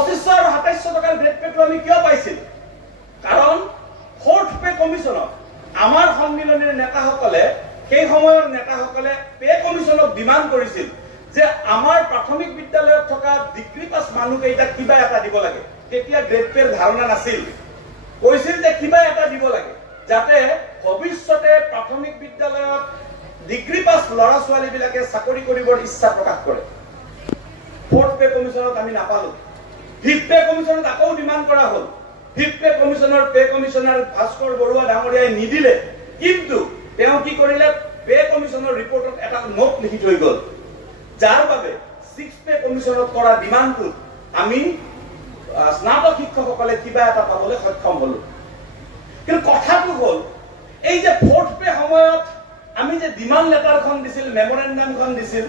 2500 আৰু 2700 টকাৰ গ্ৰেড পেটো আমি কিয় পাইছিল? কাৰণ ফৰ্থ পে কমিশনত আমাৰ সন্মিলনীৰ নেতাসকলে সেই সময়ৰ নেতাসকলে পে কমিশনক ডিমান্ড কৰিছিল যে আমাৰ প্ৰাথমিক বিদ্যালয়ত থকা ডিগ্ৰী পাছ মানুহকেইটাক কিবা এটা দিব লাগে। তেতিয়া গ্ৰেড পেৰ ধাৰণা নাছিল, কৈছিল যে কিবা এটা দিব লাগে যাতে ভৱিষ্যতে প্ৰাথমিক বিদ্যালয়ত ডিগ্ৰী পাছ ল'ৰা ছোৱালীবিলাকে চাকৰি কৰিবৰ ইচ্ছা প্ৰকাশ কৰে। ফৰ্থ পে কমিশনত আমি নাপালো। ফিফথ পে কমিশনত আকৌ ডিমান্ড কৰা হ'ল। ফিফথ পে কমিশনৰ পে কমিশনাৰ ভাস্কৰ বৰুৱা ডাঙৰীয়াই নিদিলে, কিন্তু তেওঁ কি কৰিলে, পে কমিশনৰ ৰিপৰ্টত এটা নোট লিখি থৈ গ'ল, যাৰ বাবে ছিক্স পে কমিশনত কৰা ডিমান্ডটো আমি স্নাতক শিক্ষকসকলে কিবা এটা পাবলৈ সক্ষম হলো। কিন্তু কথাটো হ'ল এই যে ফৰ্থ পে সময়ত আমি যে ডিমান্ড লেটাৰখন দিছিল, মেমৰেণ্ডামখন দিছিল,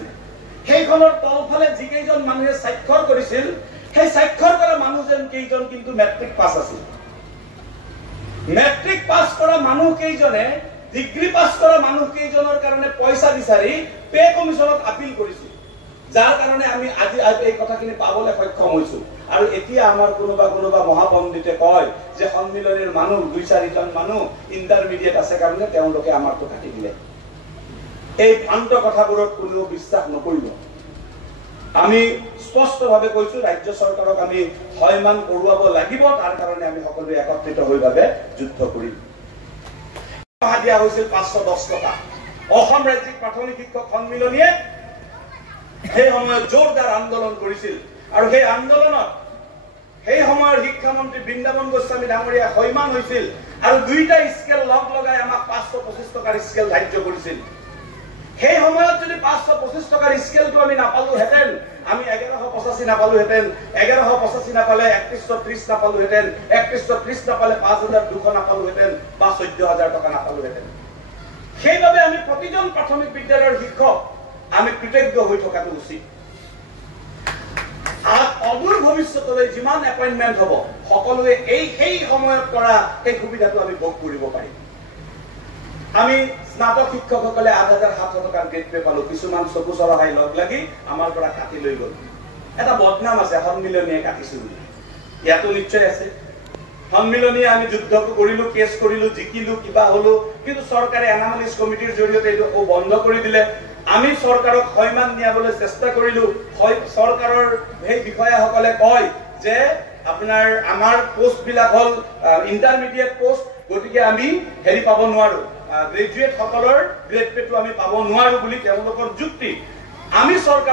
সেইখনৰ তলফালে যিকেইজন মানুহে স্বাক্ষৰ কৰিছিল, সেই স্বাক্ষৰ কৰা মানুহজন কেইজন কিন্তু মেট্ৰিক পাছ আছিল। মেট্ৰিক পাছ কৰা মানুহ কেইজনে ডিগ্ৰী পাছ কৰা মানুহ কেইজনৰ কাৰণে পইচা বিচাৰি পে কমিশনত আপিল কৰিছিল, যাৰ কাৰণে আমি আজি এই কথাখিনি পাবলৈ সক্ষম হৈছো। আৰু এতিয়া আমাৰ কোনোবা মহাপণ্ডিতে কয় যে সন্মিলনীৰ মানুহ 2-4জন মানুহ ইণ্টাৰমিডিয়েট আছে কাৰণে তেওঁলোকে আমাৰটো কাটি দিলে। এই ভ্ৰান্ত কথাবোৰত কোনেও বিশ্বাস নকৰিব। আমি স্পষ্টভাৱে কৈছো, ৰাজ্য চৰকাৰক আমি সন্মান কৰোৱাব লাগিব, তাৰ কাৰণে আমি সকলোৱে একত্ৰিত হৈ যুদ্ধ কৰিম। দিয়া হৈছিল 510 টকা। অসম ৰাজ্যিক প্ৰাথমিক শিক্ষক সন্মিলনীয়ে সেই সময়ত জোৰদাৰ আন্দোলন কৰিছিল, আৰু সেই আন্দোলনত সেই সময়ৰ শিক্ষামন্ত্ৰী বৃন্দাবন গোস্বামী ডাঙৰীয়া সৈমান হৈছিল, আৰু দুইটা স্কেল লগাই আমাক 525 টকাৰ স্কেল ধাৰ্য কৰিছিল। সেই সময়ত যদি 525 টকাৰ স্কেলটো আমি নাপালোহেঁতেন, আমি 1185 নাপালোহেঁতেন, 1185 নাপালে 3130 নাপালোহেঁতেন, 3130 নাপালে 5200 নাপালোহেঁতেন, বা 14000 টকা নাপালোহেঁতেন। সেইবাবে আমি প্ৰতিজন প্ৰাথমিক বিদ্যালয়ৰ শিক্ষক আমি কৃতজ্ঞ হৈ থকাটো উচিত। অদূৰ ভৱিষ্যতলৈ যিমান এপইণ্টমেণ্ট হ'ব, সকলোৱে সেই সময়ত কৰা সেই সুবিধাটো আমি ভোগ কৰিব পাৰিম। আমি স্নাতক শিক্ষকসকলে 8700 টকাৰ গ্ৰেড পে পালো। কিছুমান চকু চৰহাই লগ লাগি আমাৰ পৰা কাটি লৈ গ'ল। এটা বদনাম আছে সন্মিলনীয়ে কাটিছো বুলি, ইয়াতো নিশ্চয় আছে। সন্মিলনীয়ে আমি যুদ্ধ কৰিলো, কেছ কৰিলো, জিকিলো, কিবা হলো, কিন্তু চৰকাৰে এনামলিজ কমিটিৰ জৰিয়তে এইটো বন্ধ কৰি দিলে। আমি চৰকাৰক সন্মান নিয়াবলৈ চেষ্টা কৰিলো। চৰকাৰৰ সেই বিষয়াসকলে কয় যে আপোনাৰ আমাৰ পোষ্ট বিলাক হল ইণ্টাৰমিডিয়েট পোষ্ট, গতিকে আমি হেৰি পাব নোৱাৰো, গ্ৰেজুৱেট সকলৰ গ্ৰেড পেটো আমি পাব নোৱাৰো বুলি তেওঁলোকৰ যুক্তি। আমি চৰকাৰ